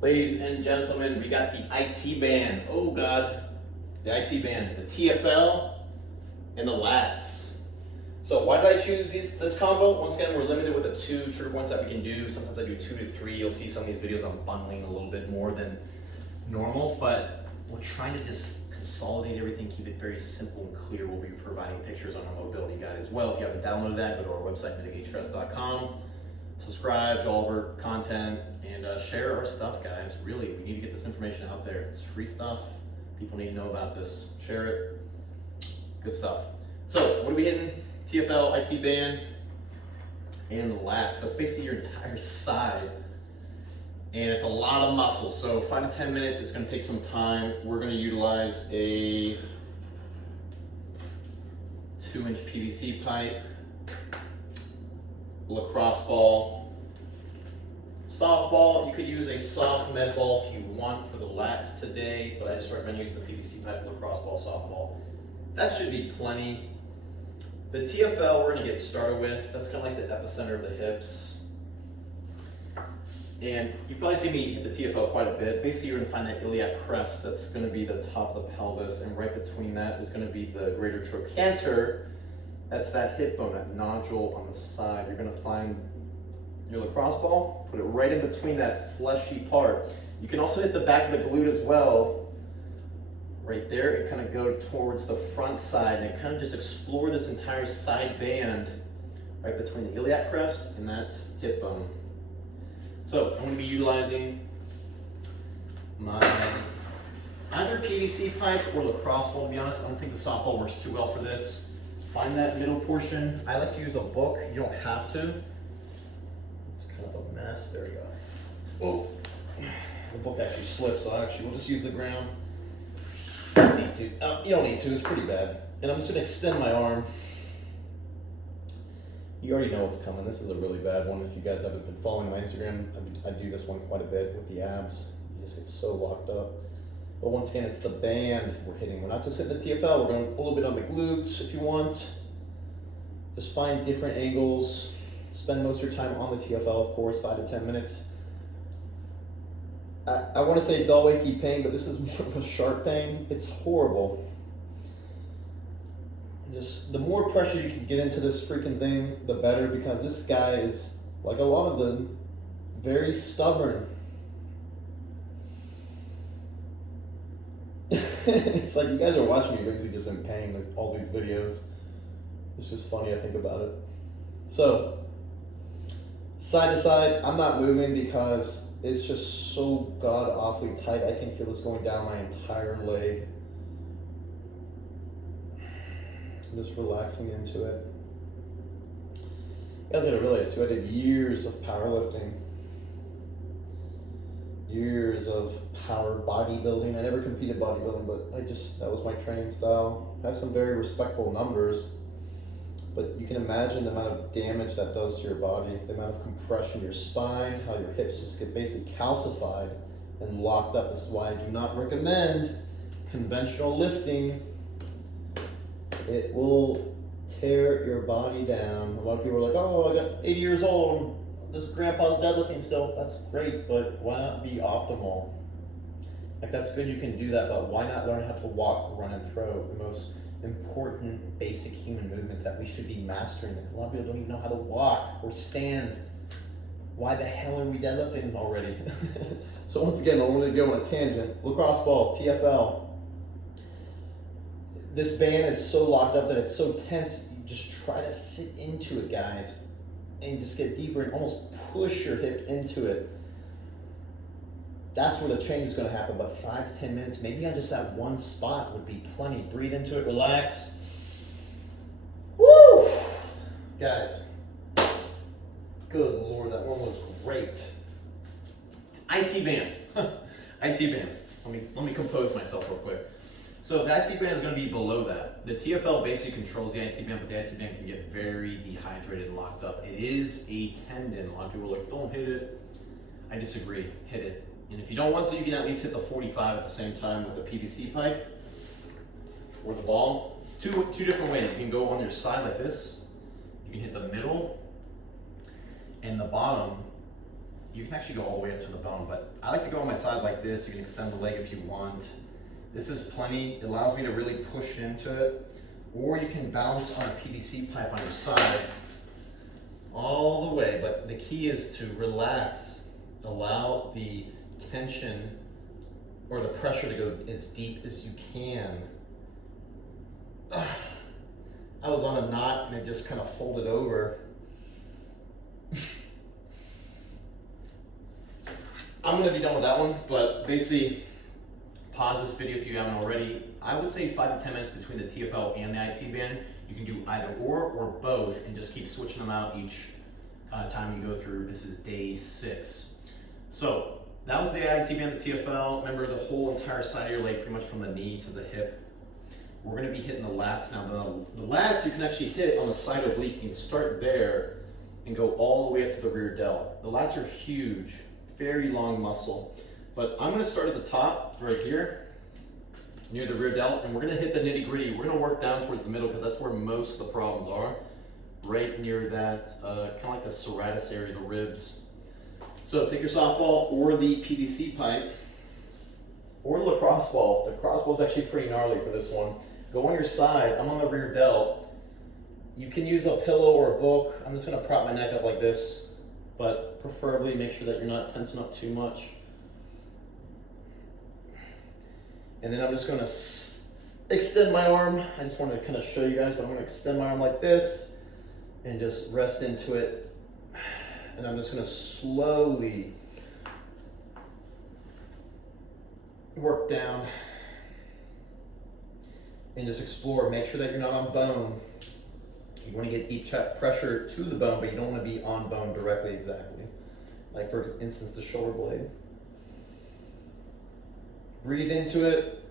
Ladies and gentlemen, we got the IT band. Oh God, the IT band, the TFL, and the lats. So why did I choose this combo? Once again, we're limited with the 2 trigger points that we can do. Sometimes I do 2 to 3. You'll see some of these videos I'm bundling a little bit more than normal, but we're trying to just consolidate everything, keep it very simple and clear. We'll be providing pictures on our mobility guide as well. If you haven't downloaded that, go to our website, mitigatestress.com. Subscribe to all of our content and share our stuff, guys. Really, we need to get this information out there. It's free stuff. People need to know about this. Share it. Good stuff. So, what are we hitting? TFL, IT band, and the lats. That's basically your entire side. And it's a lot of muscle. So 5 to 10 minutes, it's gonna take some time. We're gonna utilize a 2-inch PVC pipe, lacrosse ball, softball. You could use a soft med ball if you want for the lats today, but I just recommend using the PVC pipe, lacrosse ball, softball. That should be plenty. The TFL we're gonna get started with. That's kind of like the epicenter of the hips. And you probably see me hit the TFL quite a bit. Basically, you're gonna find that iliac crest. That's gonna be the top of the pelvis, and right between that is gonna be the greater trochanter. That's that hip bone, that nodule on the side. You're gonna find your lacrosse ball, put it right in between that fleshy part. You can also hit the back of the glute as well. Right there, and kind of go towards the front side and kind of just explore this entire side band right between the iliac crest and that hip bone. So I'm going to be utilizing my either PVC pipe or lacrosse ball. To be honest, I don't think the softball works too well for this. Find that middle portion. I like to use a book. You don't have to. It's kind of a mess. There we go. Oh, the book actually slipped, so we'll just use the ground. You don't need to. You don't need to. It's pretty bad. And I'm just going to extend my arm. You already know what's coming. This is a really bad one. If you guys haven't been following my Instagram, I do this one quite a bit with the abs. You just get so locked up. But once again, it's the band we're hitting. We're not just hitting the TFL. We're going a little bit on the glutes if you want. Just find different angles. Spend most of your time on the TFL, of course, 5 to 10 minutes. I want to say dull, achy pain, but this is more of a sharp pain. It's horrible. Just the more pressure you can get into this freaking thing, the better, because this guy is, like a lot of them, very stubborn. It's like you guys are watching me basically just in pain with all these videos. It's just funny, I think about it. So, side to side, I'm not moving because it's just so god awfully tight. I can feel this going down my entire leg. I'm just relaxing into it. You guys gotta realize too, I did years of powerlifting. Years of power bodybuilding. I never competed bodybuilding, but that was my training style. I have some very respectable numbers, but you can imagine the amount of damage that does to your body, the amount of compression to your spine, how your hips just get basically calcified and locked up. This is why I do not recommend conventional lifting. It will tear your body down. A lot of people are like, oh, I got 80 years old, this grandpa's deadlifting still. That's great, but why not be optimal? Like, that's good, you can do that, but why not learn how to walk, run, and throw? The most important basic human movements that we should be mastering. A lot of people don't even know how to walk or stand. Why the hell are we deadlifting already? So once again, I wanted to go on a tangent. Lacrosse ball, TFL. This band is so locked up that it's so tense, you just try to sit into it, guys, and just get deeper and almost push your hip into it. That's where the training is going to happen, but 5 to 10 minutes, maybe on just that one spot would be plenty. Breathe into it, relax. Woo! Guys, good Lord, that one was great. IT band. IT band. Let me compose myself real quick. So the IT band is going to be below that. The TFL basically controls the IT band, but the IT band can get very dehydrated and locked up. It is a tendon. A lot of people are like, don't hit it. I disagree. Hit it. And if you don't want to, you can at least hit the 45 at the same time with the PVC pipe or the ball. Two different ways. You can go on your side like this. You can hit the middle and the bottom. you can actually go all the way up to the bone, but I like to go on my side like this. You can extend the leg if you want. This is plenty. It allows me to really push into it. Or you can balance on a PVC pipe on your side all the way, but the key is to relax. Allow the tension or the pressure to go as deep as you can. I was on a knot and it just kind of folded over. I'm gonna be done with that one, but basically, pause this video if you haven't already. I would say 5 to 10 minutes between the TFL and the IT band. You can do either or both, and just keep switching them out each time you go through. This is day 6. So that was the IT band, the TFL. Remember the whole entire side of your leg, pretty much from the knee to the hip. We're gonna be hitting the lats now. The lats you can actually hit on the side oblique. You can start there and go all the way up to the rear delt. The lats are huge, very long muscle. But I'm gonna start at the top, right here, near the rear delt, and we're gonna hit the nitty gritty. We're gonna work down towards the middle because that's where most of the problems are. Right near that, kind of like the serratus area, the ribs. So take your softball or the PVC pipe or the lacrosse ball. The lacrosse ball is actually pretty gnarly for this one. Go on your side. I'm on the rear delt. You can use a pillow or a book. I'm just gonna prop my neck up like this, but preferably make sure that you're not tensing up too much. And then I'm just gonna extend my arm. I just want to kind of show you guys, but I'm gonna extend my arm like this and just rest into it. And I'm just gonna slowly work down and just explore. Make sure that you're not on bone. You want to get deep pressure to the bone, but you don't want to be on bone directly exactly. Like for instance, the shoulder blade. Breathe into it,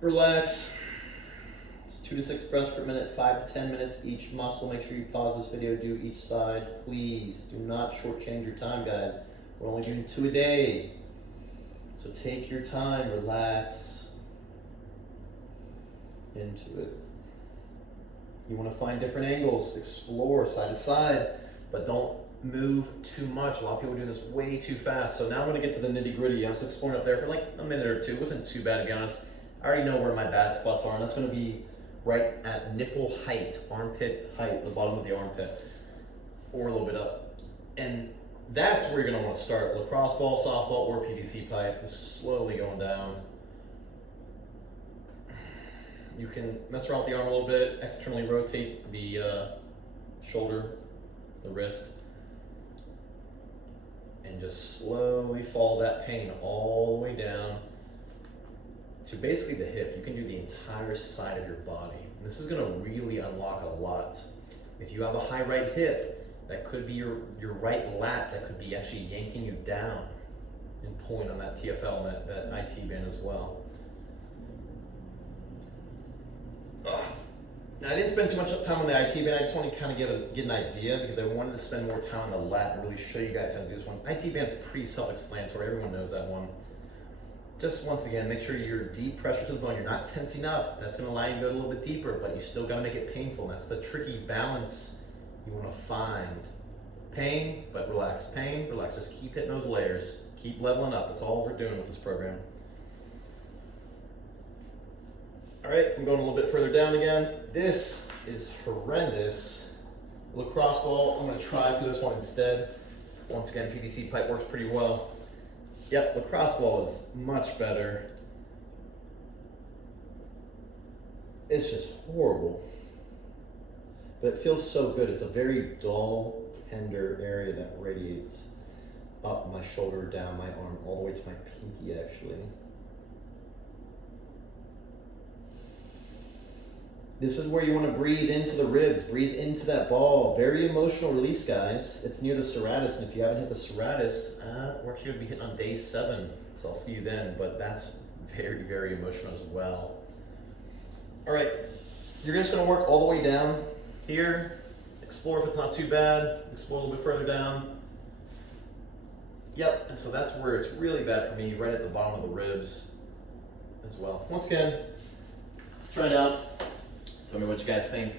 relax. It's 2 to 6 breaths per minute, 5 to 10 minutes each muscle. Make sure you pause this video, do each side. Please do not shortchange your time, guys. We're only doing 2 a day. So take your time, relax into it. You want to find different angles, explore side to side, but don't move too much. A lot of people are doing this way too fast. So now I'm going to get to the nitty gritty. I was exploring up there for like a minute or two. It wasn't too bad, to be honest. I already know where my bad spots are, and that's going to be right at nipple height, armpit height, the bottom of the armpit, or a little bit up. And that's where you're going to want to start. Lacrosse ball, softball, or PVC pipe. Just slowly going down. You can mess around with the arm a little bit, externally rotate the shoulder, the wrist, and just slowly follow that pain all the way down to basically the hip. You can do the entire side of your body. And this is gonna really unlock a lot. If you have a high right hip, that could be your right lat that could be actually yanking you down and pulling on that TFL and that IT band as well. Now, I didn't spend too much time on the IT band. I just want to kind of get an idea because I wanted to spend more time on the lat and really show you guys how to do this one. IT band's pretty self-explanatory. Everyone knows that one. Just once again, make sure you're deep pressure to the bone. You're not tensing up. That's going to allow you to go a little bit deeper, but you still got to make it painful. That's the tricky balance you want to find. Pain, but relax. Pain, relax. Just keep hitting those layers. Keep leveling up. That's all we're doing with this program. All right, I'm going a little bit further down again. This is horrendous. Lacrosse ball, I'm gonna try for this one instead. Once again, PVC pipe works pretty well. Yep, lacrosse ball is much better. It's just horrible. But it feels so good. It's a very dull, tender area that radiates up my shoulder, down my arm, all the way to my pinky actually. This is where you want to breathe into the ribs, breathe into that ball. Very emotional release, guys. It's near the serratus, and if you haven't hit the serratus, we're actually going to be hitting on day 7, so I'll see you then, but that's very, very emotional as well. All right, you're just going to work all the way down here. Explore if it's not too bad. Explore a little bit further down. Yep, and so that's where it's really bad for me, right at the bottom of the ribs as well. Once again, try it out. Tell me what you guys think.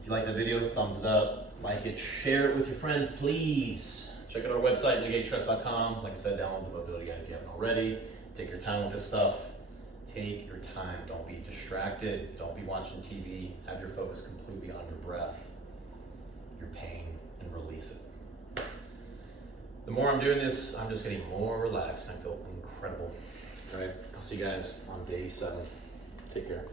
If you like the video, thumbs it up, like it, share it with your friends, please. check out our website, negatestress.com. Like I said, download the mobility guide if you haven't already. Take your time with this stuff. Take your time. Don't be distracted. Don't be watching TV. Have your focus completely on your breath, your pain, and release it. The more I'm doing this, I'm just getting more relaxed and I feel incredible. All right, I'll see you guys on day 7. Take care.